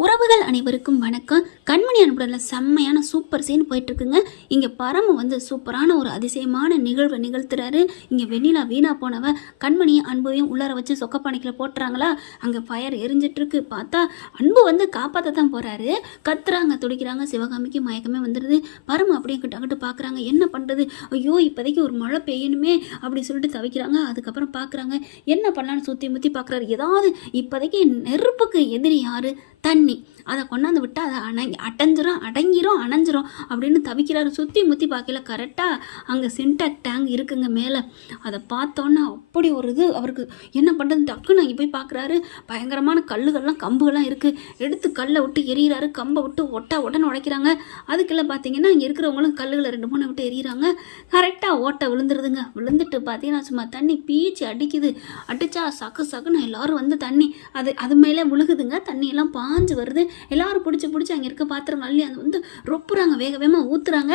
una உறவுகள் அனைவருக்கும் வணக்கம். கண்மணி அனுப்புறதுல செம்மையான சூப்பர் சீன் போயிட்டுருக்குங்க. இங்கே பரம வந்து சூப்பரான ஒரு அதிசயமான நிகழ்வை நிகழ்த்துறாரு. இங்கே வெண்ணிலா வீணாக போனவ கண்மணியும் அன்பையும் உள்ளார வச்சு சொக்கப்பானைக்கில் போட்டுறாங்களா? அங்கே ஃபயர் எரிஞ்சிட்ருக்கு. பார்த்தா அன்பு வந்து காப்பாற்ற தான் போகிறாரு கத்துறாங்க துடிக்கிறாங்க சிவகாமிக்கு மயக்கமே வந்துடுது பரம அப்படியே கிட்ட பார்க்குறாங்க என்ன பண்ணுறது ஐயோ இப்போதைக்கு ஒரு மழை பெய்யணுமே அப்படி சொல்லிட்டு தவிக்கிறாங்க. அதுக்கப்புறம் பார்க்குறாங்க என்ன பண்ணலான்னு சுற்றி முற்றி பார்க்குறாரு ஏதாவது இப்போதைக்கு நெருப்புக்கு எதிரி யார்? தண்ணி. அதை கொண்டாந்து விட்டால் அதை அணங்கி அடைஞ்சிரும் அடங்கிரும் அணைஞ்சிரும் அப்படின்னு தவிக்கிறாரு. சுற்றி முற்றி பார்க்கல கரெக்டாக அங்கே சின்டாக் டேங்க் இருக்குங்க மேலே. அதை பார்த்தோன்னே அப்படி ஒரு இது அவருக்கு என்ன பண்ணுறது டக்குன்னு அங்கே போய் பார்க்குறாரு. பயங்கரமான கல்லுகள்லாம் கம்புகள்லாம் இருக்குது எடுத்து கல்லை விட்டு எரியிறாரு கம்பை விட்டு ஒட்டா உடனே உடைக்கிறாங்க. அதுக்குள்ளே பார்த்தீங்கன்னா இங்கே இருக்கிறவங்களும் கல்லுகளை ரெண்டு மூணு விட்டு எரியிறாங்க கரெக்டாக ஓட்டை விழுந்துருதுங்க. விழுந்துட்டு பார்த்தீங்கன்னா சும்மா தண்ணி பீச்சு அடிக்குது. அடித்தா சக்கு சக்குன்னு எல்லாரும் வந்து தண்ணி அது அது மேலே விழுகுதுங்க. தண்ணியெல்லாம் பாஞ்சு வருது. எல்லாரும் பிடிச்சி பிடிச்சி அங்கே இருக்க பாத்திரம் அள்ளி அந்த வந்து ரொப்புறாங்க வேக வேகமாக ஊற்றுறாங்க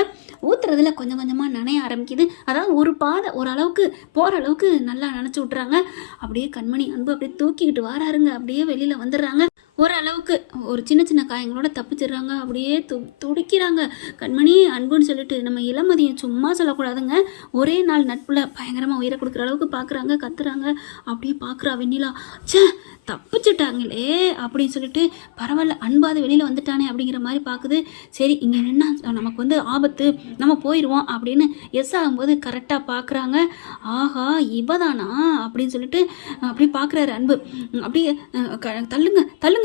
ஊற்றுறதுல கொஞ்சம் கொஞ்சமாக நனைய ஆரம்பிக்குது. அதாவது ஒரு பாதை ஓரளவுக்கு போகிற அளவுக்கு நல்லா நினச்சி விட்றாங்க அப்படியே கண்மணி அன்பு அப்படியே தூக்கிக்கிட்டு வராருங்க. அப்படியே வெளியில் வந்துடுறாங்க. ஓரளவுக்கு ஒரு சின்ன சின்ன காயங்களோட தப்பிச்சிடுறாங்க. அப்படியே து துடிக்கிறாங்க. கண்மணி அன்புன்னு சொல்லிட்டு நம்ம இளமதியும் சும்மா சொல்லக்கூடாதுங்க. ஒரே நாள் நட்புல பயங்கரமாக உயிரை கொடுக்குற அளவுக்கு பார்க்குறாங்க கத்துறாங்க. அப்படியே பார்க்குறா வெண்ணிலா. ச்சே தப்பிச்சிட்டாங்களே அப்படின்னு சொல்லிட்டு பரவாயில்ல அன்பாது வெளியில் வந்துட்டானே அப்படிங்கிற மாதிரி பார்க்குது சரி இங்கே நின்னா நமக்கு வந்து ஆபத்து நம்ம போயிடுவோம் அப்படின்னு எஸ் ஆகும்போது கரெக்டாக பார்க்குறாங்க ஆஹா இவதானா? அப்படின்னு சொல்லிட்டு அப்படி பார்க்குறாரு அன்பு. அப்படியே தள்ளுங்க தள்ளுங்க.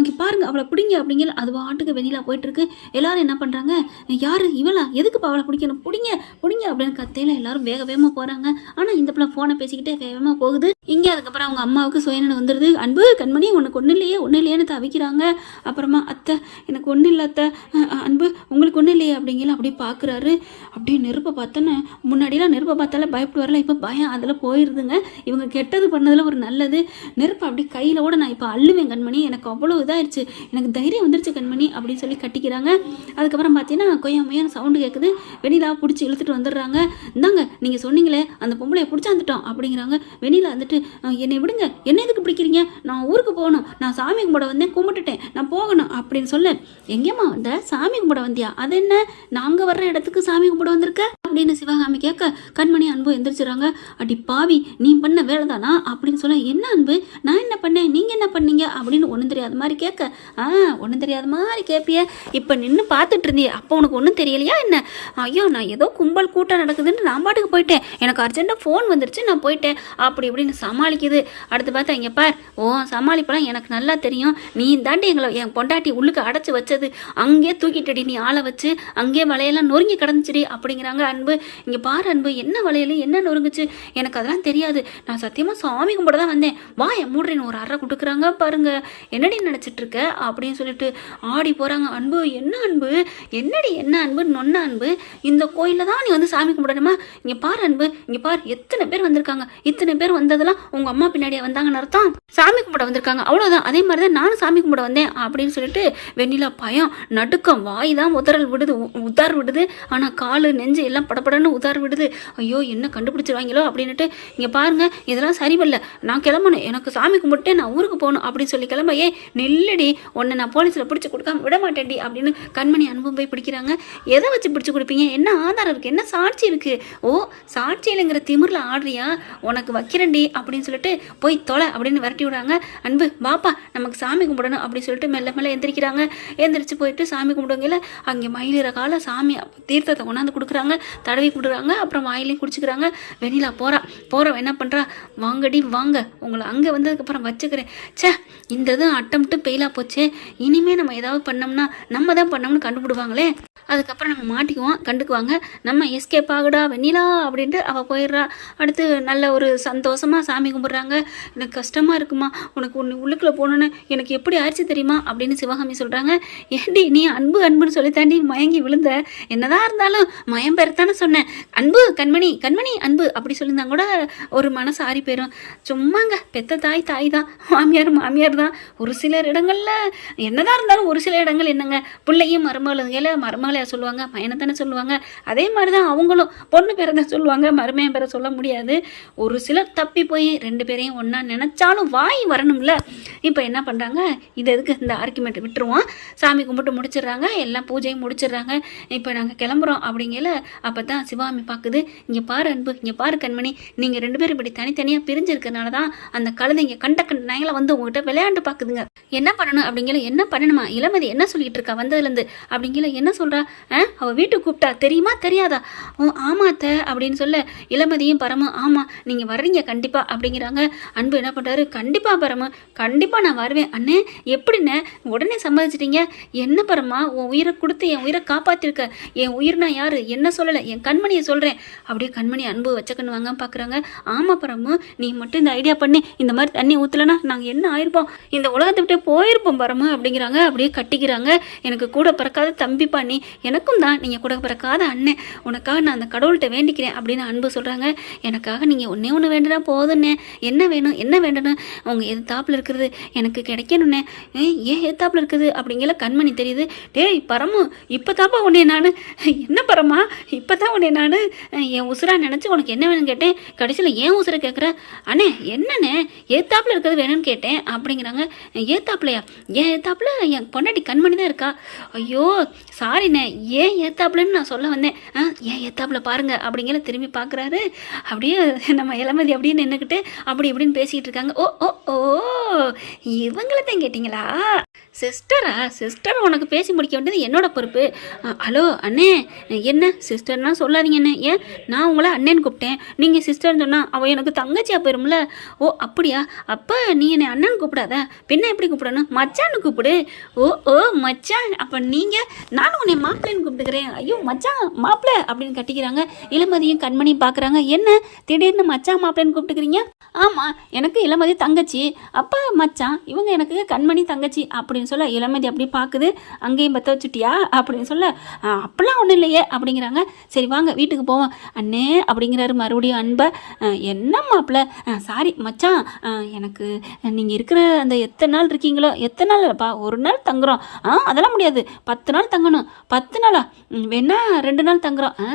அங்கே பாருங்க அவளை பிடிங்க அப்படிங்கிற அது வாட்டுக்கு வெளியில் போயிட்டுருக்கு. எல்லாரும் என்ன பண்ணுறாங்க யாரு? இவளா? எதுக்குப்பா அவளை பிடிக்கணும்? பிடிங்க பிடிங்க அப்படின்னு கத்தையில் எல்லாரும் வேக வேகமாக போகிறாங்க ஆனால் இந்த பிள்ளை ஃபோனை பேசிக்கிட்டே வேகமாக போகுது. இங்கே அதுக்கப்புறம் அவங்க அம்மாவுக்கு சுயநலம் வந்துடுது அன்பு கண்மணி உனக்கு ஒன்றும் இல்லையே ஒன்றும் இல்லையேன்னு தவிக்கிறாங்க. அப்புறமா அத்தை எனக்கு ஒன்றும் இல்லை அத்தை. அன்பு உங்களுக்கு ஒன்றும் இல்லையே அப்படிங்கிற அப்படியே பார்க்குறாரு அப்படியே நெருப்பை பார்த்தோன்னு முன்னாடியெல்லாம் நெருப்பை பார்த்தாலே பயப்படுவார்ல இப்போ பயம் அதில் போயிடுதுங்க இவங்க கெட்டது பண்ணதில் ஒரு நல்லது. நெருப்பை அப்படி கையில் கூட நான் இப்போ அள்ளுவேன் கண்மணி. எனக்கு அவ்வளோ இதாகிடுச்சு எனக்கு தைரியம் வந்துருச்சு கண்மணி அப்படின்னு சொல்லி கட்டிக்கிறாங்க. அதுக்கப்புறம் பார்த்தீங்கன்னா கொய்யாமையான சவுண்டு கேட்குது வெண்ணிலா பிடிச்சி இழுத்துட்டு வந்துடுறாங்க. இந்தாங்க நீங்கள் சொன்னீங்களே அந்த பொம்பளையை பிடிச்சாந்துட்டோம் அப்படிங்கிறாங்க. வெண்ணிலா வந்துட்டு என்னை விடுங்க. என்ன எதுக்கு பிடிக்கிறீங்க? நான் ஊருக்கு போகணும். நான் சாமி கும்பிட வந்தேன் கும்பிட்டுட்டேன். நான் போகணும் அப்படின்னு சொல்ல எங்கேம்மா வந்த? சாமி கும்பிட வந்தியா? அது என்ன? நாங்கள் வர்ற இடத்துக்கு சாமி கும்பிட வந்திருக்க? அப்படின்னு சிவகாமி கேட்க கண்மணி அன்பு எந்திரிச்சுறாங்க. அடி பாவி நீ பண்ண வேலை தானா அப்படின்னு சொல்ல என்ன அன்பு? நான் என்ன பண்ணேன்? நீங்கள் என்ன பண்ணீங்க? அப்படின்னு ஒன்றும் தெரியாத மாதிரி கேட்க ஆ ஒன்றும் தெரியாத மாதிரி கேட்பிய இப்போ நின்று பார்த்துட்டு இருந்தியே. அப்போ உனக்கு ஒன்றும் தெரியலையா என்ன? ஐயோ நான் ஏதோ கும்பல் கூட்டம் நடக்குதுன்னு நான் பாட்டுக்கு போயிட்டேன். எனக்கு அர்ஜென்ட்டாக ஃபோன் வந்துருச்சு நான் போயிட்டேன். அப்படி இப்படின்னு சமாளிக்குது. அடுத்து பார்த்தா இங்கே பார். ஓ சமாளிப்பெல்லாம் எனக்கு நல்லா தெரியும். நீ தாண்டி எங்களை என் பொண்டாட்டி உள்ளுக்கு அடைச்சி வச்சது. அங்கேயே தூக்கிட்டடி நீ ஆளை வச்சு. அங்கேயே வலையெல்லாம் நொறுங்கி கிடந்துச்சுடி. அப்படிங்கிறாங்க அன்பு. இங்கே பாரு அன்பு என்ன வலையில என்ன நொறுங்குச்சு? எனக்கு அதெல்லாம் தெரியாது. நான் சத்தியமாக சாமி கும்பிட தான் வந்தேன். வா என் மூடுறேன்னு ஒரு அறை கொடுக்குறாங்க பாருங்க. என்னடி நினச்சிட்டு இருக்க அப்படின்னு சொல்லிட்டு ஆடி போகிறாங்க அன்பு என்ன அன்பு? என்னடி என்ன அன்பு? நொன்ன அன்பு? இந்த கோயிலில் தான் நீ வந்து சாமி கும்பிடணுமா? இங்கே பாரு அன்பு. இங்கே பாரு. எத்தனை பேர் வந்திருக்காங்க. இத்தனை பேர் வந்ததெல்லாம் உங்கள் அம்மா பின்னாடியே வந்தாங்கன்னு அர்த்தம்? சாமி கும்பிட வந்திருக்காங்க. அவ்வளோதான் அதே மாதிரி தான் நானும் சாமி கும்பிட வந்தேன் அப்படின்னு சொல்லிட்டு வெண்ணிலா பயம் நடுக்கம் வாய் தான் உதறல் விடுது. உ- உதார் விடுது. ஆனால் காலு நெஞ்சு எல்லாம் படப்படன்னு உதார் விடுது. ஐயோ என்ன கண்டுபிடிச்சிருவாங்களோ அப்படின்னுட்டு இங்கே பாருங்கள் இதெல்லாம் சரிவல்ல. நான் கிளம்பணும். எனக்கு சாமி கும்பிட்டு நான் ஊருக்கு போகணும். அப்படின்னு சொல்லி கிளம்ப ஏ இல்லடி உன்னை நான் போலீஸில் பிடிச்சி கொடுக்காம விட மாட்டேன்டி அப்படின்னு கண்மணி அனுபவம் போய் பிடிக்கிறாங்க. எதை வச்சு பிடிச்சி கொடுப்பீங்க? என்ன ஆதாரம் இருக்குது என்ன சாட்சி இருக்குது ஓ சாட்சி இல்லைங்கிற திமிரில் ஆடுறியா? உனக்கு வைக்கிறேன்டி அப்படின்னு சொல்லிட்டு போய் தொலை அப்படின்னு விரட்டி விடுறாங்க. அன்பு பாப்பா நமக்கு சாமி கும்பிடணும் அப்படின்னு சொல்லிட்டு மெல்ல மெல்ல எந்திரிக்கிறாங்க. எந்திரிச்சு போயிட்டு சாமி கும்பிடுவங்கல அங்கே மயிலிற கால சாமி தீர்த்தத்தை கொண்டாந்து கொடுக்குறாங்க. தடவி கொடுக்குறாங்க அப்புறம் வாயிலையும் குடிச்சிக்கிறாங்க. வெண்ணிலா போகிறா போகிறவன் என்ன பண்ணுறா வாங்கடி வாங்க. உங்களை அங்கே வந்ததுக்கப்புறம் வச்சுக்கிறேன். ச்சே இந்த இது அட்டம்ட்டு ஃபெயிலாக போச்சே. இனிமே நம்ம ஏதாவது பண்ணோம்னா நம்ம தான் பண்ணோம்னு கண்டுபிடுவாங்களே அதுக்கப்புறம் நம்ம மாட்டிக்குவோம் கண்டுக்குவாங்க. நம்ம எஸ்கேப் ஆகுடா வெண்ணிலா அப்படின்ட்டு அவள் போயிடுறா. அடுத்து நல்ல ஒரு சந்தோஷமாக சாமி கும்பிட்றாங்க. எனக்கு கஷ்டமாக இருக்குமா? உனக்கு ஒன்று உள்ளுக்குள்ளே போகணுன்னு எனக்கு எப்படி ஆயிடுச்சு தெரியுமா? அப்படின்னு சிவகாமி சொல்கிறாங்க ஏண்டி நீ அன்பு அன்புன்னு சொல்லி தாண்டி மயங்கி விழுந்த? என்னதான் இருந்தாலும் மயம் பெறத்தானே தானே சொன்னேன். அன்பு கண்மணி கண்மணி அன்பு அப்படி சொல்லியிருந்தா கூட ஒரு மனசு ஆறி போயிடும் சும்மாங்க பெத்த தாய் தாய் தான். மாமியார் மாமியார் தான். ஒரு சிலரிடம் இடங்களில் என்னதான் இருந்தாலும் ஒரு சில இடங்கள் என்னங்க? பிள்ளையும் மருமகளுங்கையில் மருமகளையா சொல்லுவாங்க மயனை சொல்லுவாங்க. அதே மாதிரி தான் அவங்களும். பொண்ணு பேரை தான் சொல்லுவாங்க மருமையன் பேரை சொல்ல முடியாது. ஒரு சிலர் தப்பி போய் ரெண்டு பேரையும் ஒன்றா நினச்சாலும் வாய் வரணும்ல? இப்போ என்ன பண்ணுறாங்க இது எதுக்கு இந்த ஆர்குமெண்ட் விட்டுருவோம். சாமி கும்பிட்டு முடிச்சிடுறாங்க எல்லாம் பூஜையும் முடிச்சிடுறாங்க. இப்போ நாங்கள் கிளம்புறோம் அப்படிங்கல அப்போ தான் சிவாமி பார்க்குது இங்கே பாரு அன்பு இங்கே பாரு கண்மணி. நீங்கள் ரெண்டு பேரும் இப்படி தனித்தனியாக பிரிஞ்சிருக்கனால தான் அந்த கழுதைங்க கண்ட கண்ட நாயங்களை வந்து உங்ககிட்ட விளையாண்டு பார்க்குதுங்க என்ன என்ன பண்ணணும் அப்படிங்கிற என்ன பண்ணணுமா? இளமதி என்ன சொல்லிட்டு இருக்கா வந்ததுலேருந்து அப்படிங்கிற என்ன சொல்கிறா ஆ? அவள் வீட்டுக்கு கூப்பிட்டா தெரியுமா? தெரியாதா? ஓ ஆமாத்த அப்படின்னு சொல்ல இளமதியும் பரமும் ஆமாம் நீங்கள் வர்றீங்க கண்டிப்பாக அப்படிங்கிறாங்க. அன்பு என்ன பண்ணுறாரு கண்டிப்பாக பரமு கண்டிப்பாக நான் வருவேன். அண்ணே எப்படிண்ணே? உடனே சம்மதிச்சிட்டீங்க. என்ன பரமா உன் உயிரை கொடுத்து என் உயிரை காப்பாற்றிருக்க என் உயிர்னா யாரு? என்ன சொல்லலை? என் கண்மணியை சொல்கிறேன் அப்படியே கண்மணி அன்பு வச்ச வாங்க பார்க்குறாங்க ஆமாம் பரமு நீ மட்டும் இந்த ஐடியா பண்ணி இந்த மாதிரி தண்ணி ஊற்றலனா நாங்கள் என்ன ஆயிருப்போம்? இந்த உலகத்தை விட்டு போ போயிருப்போம் பரமு அப்படிங்கிறாங்க. அப்படியே கட்டிக்கிறாங்க. எனக்கு கூட பிறக்காத தம்பி பண்ணி எனக்கும் தான் நீங்கள் கூட பிறக்காத அண்ணன். உனக்காக நான் அந்த கடவுள்கிட்ட வேண்டிக்கிறேன் அப்படின்னு அன்பு சொல்கிறாங்க எனக்காக நீங்கள் ஒன்றே ஒன்று வேண்டுனா போதுண்ணே என்ன வேணும் என்ன வேண்டணும் அவங்க எதிர்த்தாப்புல இருக்கிறது எனக்கு கிடைக்கணுண்ணே ஏய், ஏன் எதிர்த்தாப்புல இருக்குது? அப்படிங்கிற கண்மணி தெரியுது. டேய் பரமு இப்போ தான்ப்பா உன்னே நான். என்ன பரமா இப்போ தான் உன்னே நான்? என் உசுரா நினச்சி உனக்கு என்ன வேணும்னு கேட்டேன். கடைசியில் ஏன் உசுரை கேட்குற அண்ணே என்னண்ணே? ஏத்தாப்புல இருக்கிறது வேணும்னு கேட்டேன் அப்படிங்கிறாங்க. ஏத்தாப்புலையா ஏன் ஏத்தாப்புல என் பொண்டாட்டி கண்மணி தான் இருக்கா? ஐயோ சாரிண்ணே ஏன் ஏத்தாப்புலன்னு நான் சொல்ல வந்தேன். ஆ ஏன் ஏத்தாப்புல பாருங்க அப்படிங்கிற திரும்பி பார்க்குறாரு அப்படியே நம்ம இளமதி அப்படியே நின்றுக்கிட்டு அப்படி இப்படின்னு பேசிக்கிட்டு இருக்காங்க. ஓ ஓ ஓ இவங்கள தான் கேட்டிங்களா? சிஸ்டரா? சிஸ்டர் உனக்கு பேசி முடிக்க வேண்டியது என்னோட பொறுப்பு. ஹலோ அண்ணே. என்ன சிஸ்டர்னா சொல்லாதீங்க அண்ணே. ஏன்? நான் உங்களை அண்ணேன்னு கூப்பிட்டேன். நீங்கள் சிஸ்டர்னு சொன்னால் அவள் எனக்கு தங்கச்சியாக போயிரும்ல? ஓ அப்படியா? அப்போ நீ என்னை அண்ணன் கூப்பிடாத. பின்ன எப்படி கூப்பிடணும்? மச்சான்னு கூப்பிடு. ஓ ஓ மச்சான். அப்போ நீங்கள் நானும் உன்னை மாப்பிள்ளைன்னு கூப்பிட்டுக்கிறேன். ஐயோ மச்சான் மாப்பிள்ளை அப்படின்னு கட்டிக்கிறாங்க. இளமதியும் கண்மணியும் பார்க்குறாங்க என்ன? திடீர்னு மச்சான் மாப்பிள்ளைன்னு கூப்பிட்டுக்கிறீங்க? ஆமாம் எனக்கு இளமதி தங்கச்சி. அப்போ மச்சான் இவங்க எனக்கு கண்மணி தங்கச்சி அப்படி அப்படின்னு சொல்ல இளமதி அப்படி பார்க்குது அங்கேயும் பற்ற வச்சுட்டியா? அப்படின்னு சொல்ல "ஆ, அப்படிலாம் ஒன்றும் இல்லையே அப்படிங்கிறாங்க. சரி வாங்க வீட்டுக்கு போவோம். அண்ணே அப்படிங்கிறாரு மறுபடியும் அன்பை. "ஆ, என்ன மாப்பிள்ள சாரி மச்சான் ஆ, எனக்கு நீங்கள் இருக்கிற அந்த எத்தனை நாள் இருக்கீங்களோ எத்தனை நாள் இல்லைப்பா ஒரு நாள் தங்குறோம். ஆ அதெல்லாம் முடியாது. பத்து நாள் தங்கணும். பத்து நாளா? வேணா ரெண்டு நாள் தங்குறோம். ஆ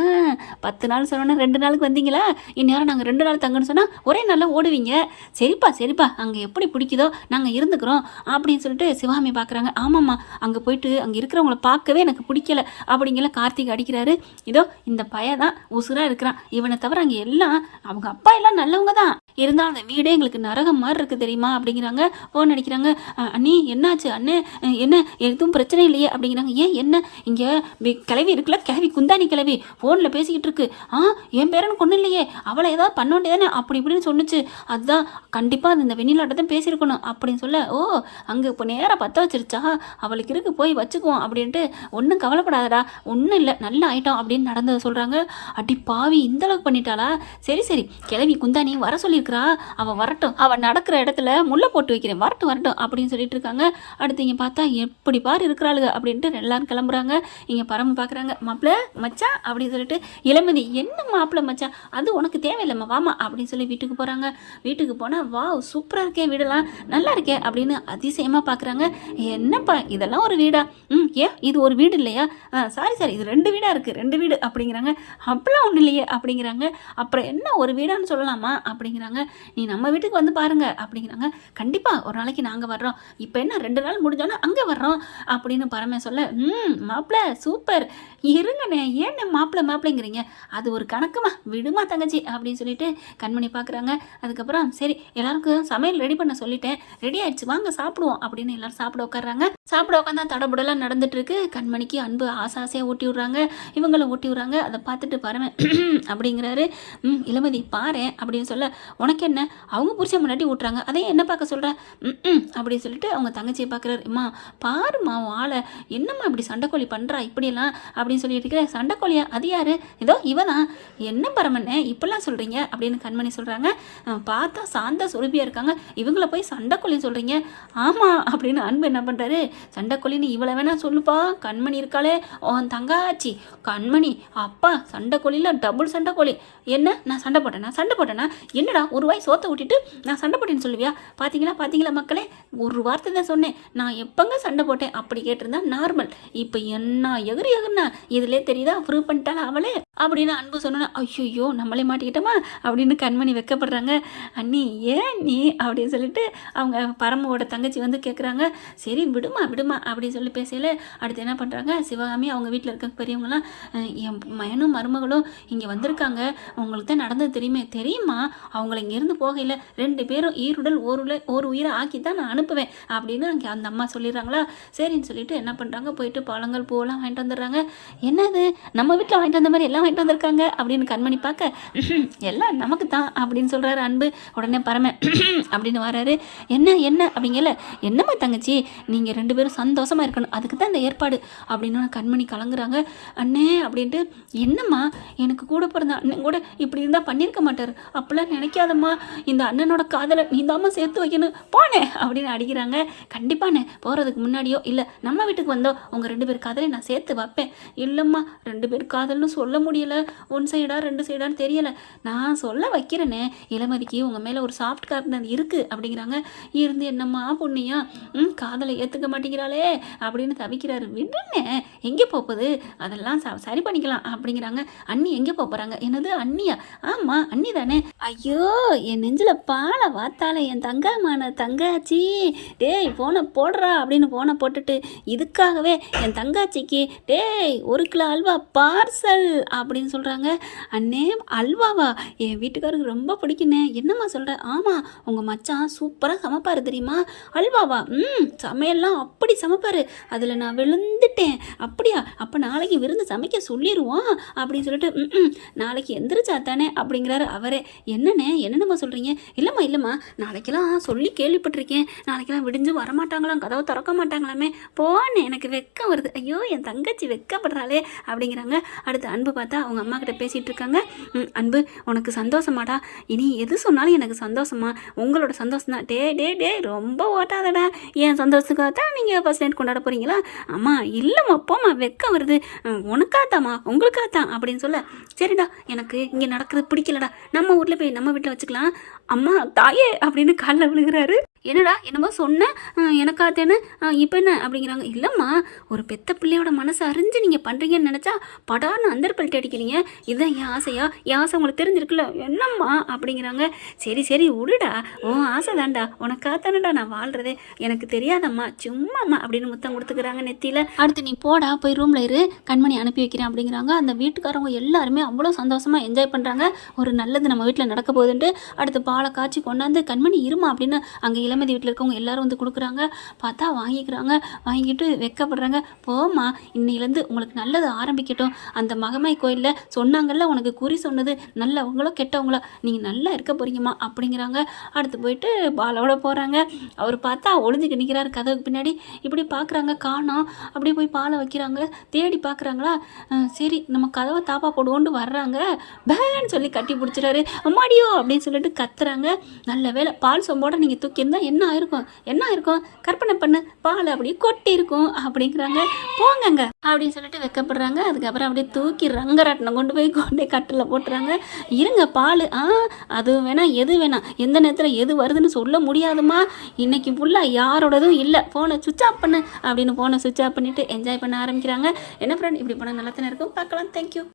பத்து நாள் சொன்னோன்னா ரெண்டு நாளுக்கு வந்தீங்களா? இந்நேரம் நாங்கள் ரெண்டு நாள் தங்கணும்னு சொன்னால் ஒரே நாளில் ஓடுவீங்க. சரிப்பா சரிப்பா அங்கே எப்படி பிடிக்குதோ நாங்கள் இருந்துக்கிறோம் அப்படின்னு சொல்லிட்டு சிவாமி பார்க்குறாங்க. ஆமாம்மா அங்கே போயிட்டு அங்கே இருக்கிறவங்கள பார்க்கவே எனக்கு பிடிக்கல அப்படிங்கிற கார்த்திக் அடிக்கிறாரு. இதோ இந்த பையன் தான் உசுராக இருக்கிறான். இவனை தவிர அங்கே எல்லாம் அவங்க அப்பா எல்லாம் நல்லவங்க தான். இருந்தாலும் அந்த வீடே எங்களுக்கு நரகம் மாதிரி இருக்குது தெரியுமா அப்படிங்கிறாங்க. ஃபோன் அடிக்கிறாங்க அண்ணி என்னாச்சு அண்ணே? என்ன? எதுவும் பிரச்சனை இல்லையே அப்படிங்கிறாங்க. ஏன் என்ன? இங்கே கிளவி இருக்குல்ல கிளவி குந்தானி கிளவி ஃபோனில் பேசிக்கிட்டு இருக்கு. ஆ என் பேரனுக்கு ஒன்றும் இல்லையே. அவளை ஏதாவது பண்ண வேண்டியதானே? அப்படி இப்படின்னு சொன்னுச்சு. அதுதான் கண்டிப்பாக அது இந்த வெண்ணிலாட்ட தான் பேசியிருக்கணும் அப்படின்னு சொல்ல ஓ அங்கே இப்போ நேராக பார்த்தா வச்சிருச்சா அவளுக்கு இருக்கு போய் வச்சுக்குவோம் அப்படின்ட்டு. ஒன்றும் கவலைப்படாதடா ஒன்றும் இல்லை நல்ல ஐட்டம் அப்படின்னு நடந்ததை சொல்கிறாங்க அடி பாவி இந்த அளவுக்கு பண்ணிட்டாளா? சரி சரி கிளவி குந்தாணி வர சொல்லியிருக்கிறா. அவள் வரட்டும். அவள் நடக்கிற இடத்துல முல்லை போட்டு வைக்கிறேன். வரட்டும் வரட்டும் அப்படின்னு சொல்லிட்டு இருக்காங்க. அடுத்து இங்கே பார்த்தா எப்படி பாரு இருக்கிறாளுங்க அப்படின்ட்டு எல்லாரும் கிளம்புறாங்க. இங்கே பரம்பு பார்க்குறாங்க மாப்பிள்ள மச்சான் அப்படின்னு சொல்லிட்டு. இளமதி என்ன மாப்பிள்ள மச்சான் அது உனக்கு தேவையில்லைம்மா வாமா அப்படின்னு சொல்லி வீட்டுக்கு போகிறாங்க வீட்டுக்கு போனால் வா சூப்பராக இருக்கே வீடெல்லாம் நல்லா இருக்கே அப்படின்னு அதிசயமாக பார்க்குறாங்க என்னப்பா இதெல்லாம் ஒரு வீடா? ம் ஏன் இது ஒரு வீடு இல்லையா? சாரி சாரி இது ரெண்டு வீடாக இருக்குது ரெண்டு வீடு அப்படிங்கிறாங்க. அப்படிலாம் ஒன்றும் இல்லையே அப்படிங்கிறாங்க. அப்புறம் என்ன ஒரு வீடான்னு சொல்லலாமா அப்படிங்கிறாங்க. நீ நம்ம வீட்டுக்கு வந்து பாருங்க அப்படிங்கிறாங்க. கண்டிப்பாக ஒரு நாளைக்கு நாங்கள் வர்றோம். இப்போ என்ன ரெண்டு நாள் முடிஞ்சோன்னே அங்கே வர்றோம் அப்படின்னு பரமே சொல்ல ம் மாப்பிள்ள சூப்பர். இருங்கண்ணே ஏன் மாப்பிள்ளை மாப்பிள்ளைங்கிறீங்க அது ஒரு கணக்குமா விடுமா தங்கச்சி அப்படின்னு சொல்லிட்டு கண்மணி பார்க்குறாங்க அதுக்கப்புறம் சரி எல்லாருக்கும் சமையல் ரெடி பண்ண சொல்லிட்டேன். ரெடி ஆயிடுச்சு வாங்க சாப்பிடுவோம் அப்படின்னு எல்லாரும் சாப்பிட உட்கார்றாங்க. சாப்பிட உட்காந்தா தடபுடலாம் நடந்துட்டு இருக்கு கண்மணிக்கு அன்பு ஆசை ஆசையாக ஊட்டி விட்றாங்க. இவங்களும் ஊட்டி விட்றாங்க. அதை பார்த்துட்டு பாருவேன் அப்படிங்கிறாரு. ம் இளமதி பாரேன் அப்படின்னு சொல்ல உனக்கு என்ன? அவங்க புரிச்ச முன்னாடி ஊட்டுறாங்க. அதே என்ன பார்க்க சொல்கிற ம் அப்படின்னு சொல்லிட்டு அவங்க தங்கச்சியை பார்க்குறாரு அம்மா பாரும்மா உன் ஆளை. என்னம்மா இப்படி சண்டைக்கோழி பண்ணுறா இப்படியெல்லாம்? அப்படின்னு அப்படின்னு சொல்லிட்டு இருக்க சண்டைக்கோழியா அது யார்? ஏதோ இவ தான் என்ன பரமண்ணே இப்படிலாம் சொல்கிறீங்க அப்படின்னு கண்மணி சொல்கிறாங்க பார்த்தா சாந்த சுரபியாக இருக்காங்க. இவங்கள போய் சண்டைக்கோழின்னு சொல்கிறீங்க ஆமாம் அப்படின்னு அன்பு என்ன பண்ணுறாரு சண்டைக்கோழின்னு இவளை வேணா சொல்லுப்பா. கண்மணி இருக்காளே. உன் தங்காச்சி. கண்மணி அப்பா சண்டைக்கோழியில் டபுள் சண்டைக்கோழி என்ன? நான் சண்டை போட்டேனா? சண்டை போட்டேனா? என்னடா ஒரு வாய் சோத்தை விட்டுட்டு நான் சண்டை போட்டேன்னு சொல்லுவியா? பார்த்தீங்களா பார்த்தீங்களா மக்களே? ஒரு வார்த்தை தான் சொன்னேன். நான் எப்போங்க சண்டை போட்டேன்? அப்படி கேட்டிருந்தா நார்மல் இப்போ என்ன எகிரி எகுனா இதுலேயே தெரியுதா? ப்ரூவ் பண்ணிட்டாளா அவளே அப்படின்னு அன்பு சொன்னோன்னே ஐயோ நம்மளே மாட்டிக்கிட்டோமா? அப்படின்னு கண்மணி வெக்கப்படுறாங்க. அண்ணி ஏன் நீ? அப்படின்னு சொல்லிட்டு அவங்க பரமோட தங்கச்சி வந்து கேட்குறாங்க சரி விடுமா விடுமா அப்படின்னு சொல்லி பேசையில் அடுத்து என்ன பண்ணுறாங்க சிவகாமி அவங்க வீட்டில் இருக்க பெரியவங்களாம் என் மயனும் மருமகளும் இங்கே வந்திருக்காங்க. உங்களுக்கு தான் நடந்தது தெரியுமே. தெரியுமா அவங்கள இங்கேருந்து போகையில் ரெண்டு பேரும் ஈருடல் ஒரு உல ஒரு உயிரை ஆக்கி தான் நான் அனுப்புவேன் அப்படின்னு அங்கே அந்த அம்மா சொல்லிடுறாங்களா? சரின்னு சொல்லிட்டு என்ன பண்ணுறாங்க போயிட்டு பழங்கள் பூவெல்லாம் வாங்கிட்டு வந்துடுறாங்க. என்னது? நம்ம வீட்டில் வாங்கிட்டு வந்த மாதிரி எல்லாம் வாங்கிட்டு வந்திருக்காங்க அப்படின்னு கண்மணி பார்க்க எல்லாம் நமக்கு தான் அப்படின்னு சொல்கிறாரு அன்பு. உடனே பரம அப்படின்னு வராரு. என்ன என்ன? அப்படிங்கல என்னம்மா தங்கச்சி நீங்கள் ரெண்டு பேரும் சந்தோஷமாக இருக்கணும். அதுக்கு தான் இந்த ஏற்பாடு அப்படின்னு கண்மணி கலங்குறாங்க. அண்ணே அப்படின்ட்டு என்னம்மா எனக்கு கூட பிறந்த அண்ணன் கூட இப்படி இருந்தால் பண்ணியிருக்க மாட்டார். அப்படிலாம் நினைக்காதம்மா. இந்த அண்ணனோட காதலை நீ சேர்த்து வைக்கணும். போனேன் அப்படின்னு அடிக்கிறாங்க. கண்டிப்பாண்ணே போகிறதுக்கு முன்னாடியோ இல்லை நம்ம வீட்டுக்கு வந்தோ உங்கள் ரெண்டு பேர் காதலை நான் சேர்த்து வைப்பேன். இல்லைம்மா ரெண்டு பேர் காதல்னு சொல்ல முடியும் முடியல ஒன் சைடாக ரெண்டு சைடான்னு தெரியலை. நான் சொல்ல வைக்கிறேனே இளமதிக்கு உங்கள் மேலே ஒரு சாஃப்ட் கார்னர் இருக்குது அப்படிங்கிறாங்க. இருந்து என்னம்மா பொண்ணியா? ம் காதலை ஏற்றுக்க மாட்டேங்கிறாளே அப்படின்னு தவிக்கிறாரு. விடுனே எங்கே போகுது அதெல்லாம் ச சரி பண்ணிக்கலாம் அப்படிங்கிறாங்க. அண்ணி எங்கே போகிறாங்க என்னது அண்ணியா? ஆமாம் அண்ணி தானே. ஐயோ என் நெஞ்சில் பாலை வாத்தால என் தங்கமான தங்காச்சி. டேய் போனை போடுறா அப்படின்னு போனை போட்டுட்டு இதுக்காகவே என் தங்காச்சிக்கு டேய் ஒரு கிலோ அல்வா பார்சல் அப்படின்னு சொல்கிறாங்க அண்ணே அல்வாவா என் வீட்டுக்காருக்கு ரொம்ப பிடிக்குண்ணே என்னம்மா சொல்கிற ஆமாம் உங்கள் மச்சான் சூப்பராக சமைப்பாரு தெரியுமா? அல்வாவா ம் சமையல்லாம் அப்படி சமைப்பார். அதில் நான் விழுந்துட்டேன். அப்படியா? அப்போ நாளைக்கு விருந்து சமைக்க சொல்லிடுவோம் அப்படின்னு சொல்லிட்டு "ம், நாளைக்கு எந்திரிச்சா தானே அப்படிங்கிறாரு அவரே. என்னண்ணே என்னென்னம்மா சொல்கிறீங்க இல்லைம்மா இல்லைம்மா நாளைக்கெல்லாம் சொல்லி கேள்விப்பட்டிருக்கேன். நாளைக்கெல்லாம் விடிஞ்சு வரமாட்டாங்களாம் கதவை திறக்க மாட்டாங்களாமே. போனே எனக்கு வெக்கம் வருது. ஐயோ என் தங்கச்சி வெக்கப்படுறாளே அப்படிங்கிறாங்க. அடுத்து அன்பு பார்த்தா அவங்க அம்மா கிட்ட பேசிகிட்டு இருக்காங்க. அன்பு உனக்கு சந்தோஷமாடா. இனி எது சொன்னாலும் எனக்கு சந்தோஷமா? உங்களோட சந்தோஷம் தான். டே டே டே ரொம்ப ஓட்டாதடா. என் சந்தோஷத்துக்காக தான் நீங்கள் ஃபர்ஸ்ட் நைட் கொண்டாட போகிறீங்களா அம்மா இல்லைம்மா போம்மா வெக்கம் வருது. உனக்காத்தாம்மா உங்களுக்காத்தான் அப்படின்னு சொல்ல. சரிடா எனக்கு இங்கே நடக்கிறது பிடிக்கலடா. நம்ம ஊரில் போய் நம்ம வீட்டில் வச்சுக்கலாம். அம்மா தாயே அப்படின்னு காலில் விழுகிறாரு. என்னடா என்னமோ சொன்னேன் எனக்காத்தேன்னு? இப்போ என்ன? அப்படிங்கிறாங்க. இல்லைம்மா ஒரு பெத்த பிள்ளையோட மனசை அறிஞ்சு நீங்கள் பண்ணுறீங்கன்னு நினச்சா படான்னு அந்தர்பல்ட்டு அடிக்கிறீங்க. இதுதான் என் ஆசையா? என் ஆசை உங்களுக்கு தெரிஞ்சிருக்குல்ல? என்னம்மா? அப்படிங்கிறாங்க. சரி சரி விடுடா. உன் ஆசை தான்டா. உனக்காத்தானடா நான் வாழ்கிறதே எனக்கு தெரியாதம்மா. சும்மாம்மா அப்படின்னு முத்தம் கொடுத்துக்கிறாங்க நெத்தியில். அடுத்து நீ போடா போய் ரூமில் இரு. கண்மணி அனுப்பி வைக்கிறேன் அப்படிங்கிறாங்க. அந்த வீட்டுக்காரவங்க எல்லாருமே அவ்வளோ சந்தோஷமாக என்ஜாய் பண்ணுறாங்க ஒரு நல்லது நம்ம வீட்டில் நடக்க போகுதுன்ட்டு அடுத்து பாலை காய்ச்சி கொண்டாந்து கண்மணி இருமா அப்படின்னு அங்கே இளமதி வீட்டில் இருக்கவங்க எல்லாரும் வந்து கொடுக்குறாங்க. பார்த்தா வாங்கிக்கிறாங்க. வாங்கிட்டு வெக்கப்படுறாங்க. போமா இன்னையிலேருந்து உங்களுக்கு நல்லது ஆரம்பிக்கட்டும். அந்த மகமாய் கோயிலில் சொன்னாங்கல்ல உனக்கு குறி சொன்னது. நல்லவங்களோ கெட்டவங்களோ நீங்கள் நல்லா இருக்க போறீங்கம்மா அப்படிங்கிறாங்க. அடுத்து போயிட்டு பாலோட போகிறாங்க அவர் பார்த்தா ஒளிஞ்சுக்கு நிற்கிறாரு கதவுக்கு பின்னாடி. இப்படி பார்க்குறாங்க காணோம். அப்படியே போய் பாலை வைக்கிறாங்க. தேடி பார்க்குறாங்களா சரி நம்ம கதவை தாப்பா போடுவோன்னு வர்றாங்க. பேன்னு சொல்லி கட்டி பிடிச்சிட்டாரு. அம்மாடியோ அப்படின்னு சொல்லிட்டு கத்துறாங்க. நல்ல வேளை பால் சொம்போட நீங்கள் தூக்கியிருந்தா என்ன ஆயிருக்கும்? என்ன ஆயிருக்கும்? கற்பனை பண்ணு பால் அப்படியே கொட்டி இருக்கும் அப்படிங்கிறாங்க. போங்கங்க. அப்படின்னு சொல்லிட்டு வெக்கப்படுறாங்க. அதுக்கப்புறம் அப்படியே தூக்கி ரங்கராட்டினம் கொண்டு போய் கொண்டே கட்டில் போட்டுறாங்க. இருங்க பால். ஆ அது வேணாம் எது வேணாம் எந்த நேரத்தில் எது வருதுன்னு சொல்ல முடியாதுமா இன்னைக்கு ஃபுல்லாக யாரோடதும் இல்லை. ஃபோனை சுவிச் ஆஃப் பண்ணு அப்படின்னு ஃபோனை சுவிச் ஆஃப் பண்ணிட்டு என்ஜாய் பண்ண ஆரம்பிக்கிறாங்க. என்ன ஃப்ரெண்ட் இப்படி பண்ண நல்லா தானே இருக்கும்? பார்க்கலாம். தேங்க்யூ